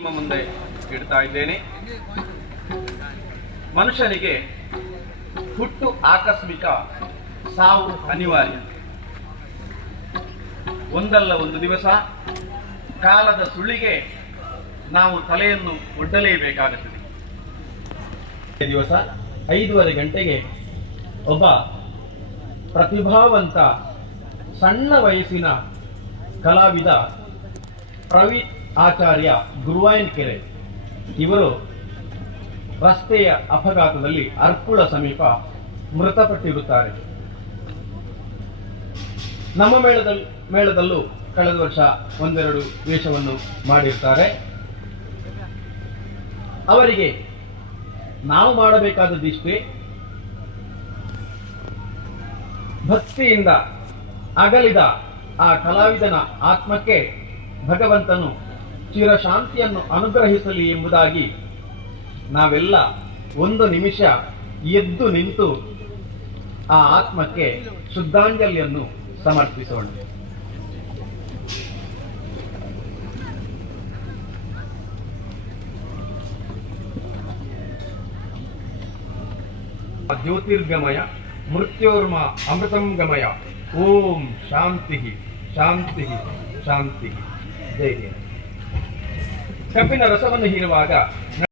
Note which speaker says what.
Speaker 1: ನಿಮ್ಮ ಮುಂದೆ ಇಡ್ತಾ ಇದ್ದೇನೆ. ಮನುಷ್ಯನಿಗೆ ಹುಟ್ಟು ಆಕಸ್ಮಿಕ ಸಾವು ಅನಿವಾರ್ಯ. ಒಂದಲ್ಲ ಒಂದು ದಿವಸ, ಕಾಲದ ಸುಳಿಗೆ ನಾವು ತಲೆಯನ್ನು ಒಡ್ಡಲೇಬೇಕಾಗುತ್ತದೆ. ದಿವಸ ಐದೂವರೆ ಗಂಟೆಗೆ ಒಬ್ಬ ಪ್ರತಿಭಾವಂತ ಸಣ್ಣ ವಯಸ್ಸಿನ ಕಲಾವಿದ ಪ್ರವೀತ್ ಆಚಾರ್ಯ ಗುರುವಾಯನ್ ಕೆರೆ. ಇವರು ರಸ್ತೆಯ ಅಪಘಾತದಲ್ಲಿ ಅರ್ಕುಳ ಸಮೀಪ ಮೃತಪಟ್ಟಿರುತ್ತಾರೆ. ನಮ್ಮ ಮೇಳದಲ್ಲಿ ಮೇಳದಲ್ಲೂ ಕಳೆದ ವರ್ಷ ಒಂದೆರಡು ವೇಷವನ್ನು ಮಾಡಿರ್ತಾರೆ. ಅವರಿಗೆ ನಾವು ಮಾಡಬೇಕಾದದ್ದಿಷ್ಟೇ. ಭಕ್ತಿಯಿಂದ ಅಗಲಿದ ಆ ಕಲಾವಿದನ ಆತ್ಮಕ್ಕೆ ಭಗವಂತನು ಚಿರಶಾಂತಿಯನ್ನು ಅನುಗ್ರಹಿಸಲಿ ಎಂಬುದಾಗಿ ನಾವೆಲ್ಲ ಒಂದು ನಿಮಿಷ ಎದ್ದು ನಿಂತು ಆ ಆತ್ಮಕ್ಕೆ ಶುದ್ಧಾಂಜಲಿಯನ್ನು ಸಮರ್ಪಿಸೋಣ. ಜ್ಯೋತಿರ್ಗಮಯ ಮೃತ್ಯೋರ್ಮ ಅಮೃತಂ ಗಮಯ. ಓಂ ಶಾಂತಿ ಶಾಂತಿ ಶಾಂತಿ. ಜೈ. ಕಬ್ಬಿನ ರಸವನ್ನು ಹೀರುವಾಗ